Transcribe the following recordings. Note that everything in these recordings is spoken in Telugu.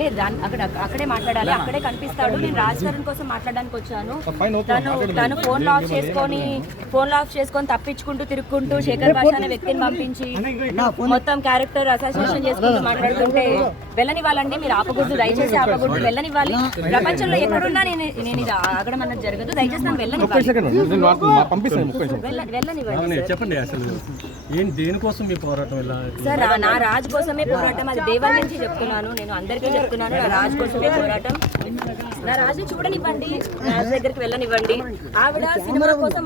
లేదు అక్కడే మాట్లాడాలి, అక్కడే కనిపిస్తాడు. నేను రాజ్ తరుణ్ కోసం మాట్లాడడానికి వచ్చాను. తను ఫోన్ ఆఫ్ చేసుకొని తప్పించుకుంటూ తిరుక్కుంటూ శేఖర్ భాష అనే వ్యక్తిని పంపించి మొత్తం క్యారెక్టర్ అసోసియేషన్ చేసుకుంటూ మాట్లాడుతుంటే వెళ్ళనివ్వాలండి. మీరు ఆపకూడదు, దయచేసి ఆపకూడదు, వెళ్ళనివ్వాలి. ప్రపంచంలో ఎక్కడున్నా నేను ఇది ఆగడం అన్నది జరగదు. దయచేసి నన్ను వెళ్ళనివ్వండి. చెప్పండి అసలు దేనికోసం మీ పోరాటం? సార్ నా రాజ్ కోసమే పోరాటం. అది దేవుడి నుంచి చెప్తున్నాను, నేను అందరికీ చెప్తున్నాను. నా రాజ్ కోసమే పోరాటం. నా రాజు చూడనివ్వండి, రాజు దగ్గరికి వెళ్ళనివ్వండి. ఆవిడ సినిమా కోసం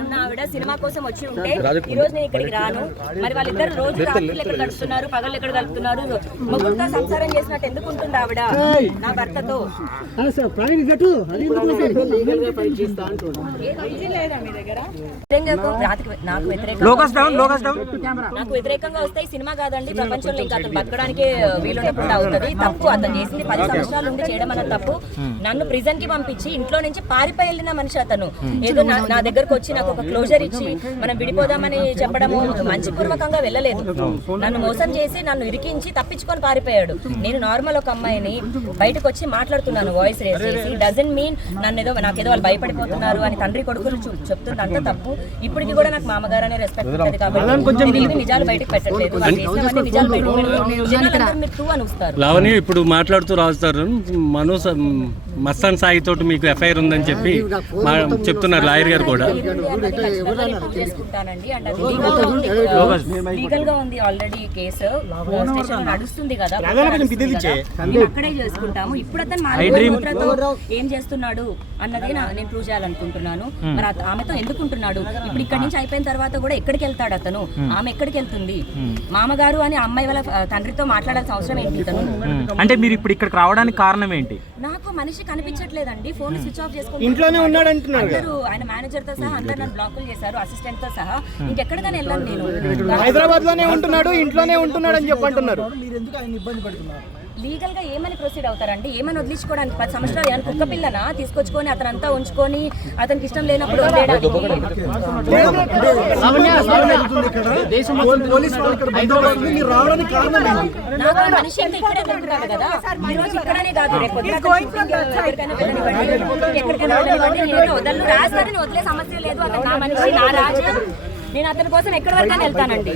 ఉన్న ఆవిడ సినిమా కోసం వచ్చి ఉంటే ఈ రోజు నేను ఇక్కడికి రాను. మరి వాళ్ళిద్దరు రోజు రాత్రులు ఎక్కడ గడుపుతున్నారు, పగలు ఎక్కడ గడుపుతున్నారు, మొగ్గుతో సంసారం చేసినట్టు ఎందుకు ఉంటుంది ఆవిడ నా భర్తతో? నాకు వ్యతిరేకంగా వస్తే ఈ సినిమా కాదండి, ప్రపంచంలో ఇంకా అతను బతకడానికి వీలున్నప్పుడు అవుతుంది. తప్పు అతను చేసింది 10 సంవత్సరాల నుండి చేయడం అన్న తప్పు. నన్ను ప్రిజన్ కి పంపించి ఇంట్లో నుంచి పారిపోయి వెళ్ళిన మనిషి అతను. ఏదో నా దగ్గరకు వచ్చి నాకు ఒక క్లోజర్ ఇచ్చి మనం విడిపోదామని చెప్పడము మంచి పూర్వకంగా వెళ్ళలేదు. నన్ను మోసం చేసి నన్ను ఇరికించి తప్పించుకొని పారిపోయాడు. నేను నార్మల్ ఒక అమ్మాయిని బయటకు వచ్చి మాట్లాడుతున్నాను వాయిస్ రేస్ చేసి. డజంట్ మీన్ నాకేదో వాళ్ళు భయపడిపోతున్నారు అని తండ్రి కొడుకులు చెప్తుంది. అంత తప్పు. ఇప్పటికి కూడా నాకు మామగారు అనే రెస్పెక్ట్ ఉంటుంది కాబట్టి నేను నిజాలు బయటకు పెట్టట్లేదు. నిజాలు బయటకు లావణి ఇప్పుడు మాట్లాడుతూ రాస్తారు మస్తాన్ సాయి తోటి మీకు ఎఫ్ఐఆర్ ఉందని చెప్పి చెప్తున్నారు లాయర్ గారు కూడా. లీగల్ గా ఉంది ఆల్రెడీ కేసు స్టేషన్ నడుస్తుంది కదా, అక్కడే చేసుకుంటాము. ఇప్పుడు అతను ఏం చేస్తున్నాడు అన్నది నేను ప్రూవ్ చేయాలనుకుంటున్నాను. మరి ఆమెతో ఎందుకుంటున్నాడు? ఇప్పుడు ఇక్కడి నుంచి అయిపోయిన తర్వాత కూడా ఎక్కడికి వెళ్తాడు అతను? ఆమె ఎక్కడికి వెళ్తుంది? మామగారు అని అమ్మాయి వాళ్ళ తండ్రితో మాట్లాడాల్సిన అవసరం ఏంటి? అంటే మీరు ఇప్పుడు ఇక్కడికి రావడానికి కారణం ఏంటి? నాకు మనిషి కనిపించట్లేదండి. ఫోన్ స్విచ్ ఆఫ్ చేసుకుని ఇంట్లోనే ఉన్నాడు అంటున్నారు. ఆయన మేనేజర్ తో సహా అందరు నన్ను బ్లాకులు చేశారు, అసిస్టెంట్ తో సహా. ఇంకెక్కడికైనా వెళ్ళాను నేను. హైదరాబాద్ లోనే ఉంటున్నాడు, ఇంట్లోనే ఉంటున్నాడు అని చెప్పంటున్నారు. లీగల్ గా ఏమని ప్రొసీడ్ అవుతారండి? ఏమని వదిలించుకోవడానికి 10 సంవత్సరాలు ఏమైనా కుక్క పిల్లనా తీసుకొచ్చుకొని అతనంతా ఉంచుకొని అతనికి ఇష్టం లేనప్పుడు మనిషి ఇంకా ఇక్కడే దొరుకుతారు కదా. ఈ రోజు ఇక్కడనే కాదు, రేపు వదలు రాజధానిని వదిలే సమస్య లేదు. అతను నా మనిషి, నా రాజు. నేను అతని కోసం ఎక్కడి వరకు వెళ్తానండి.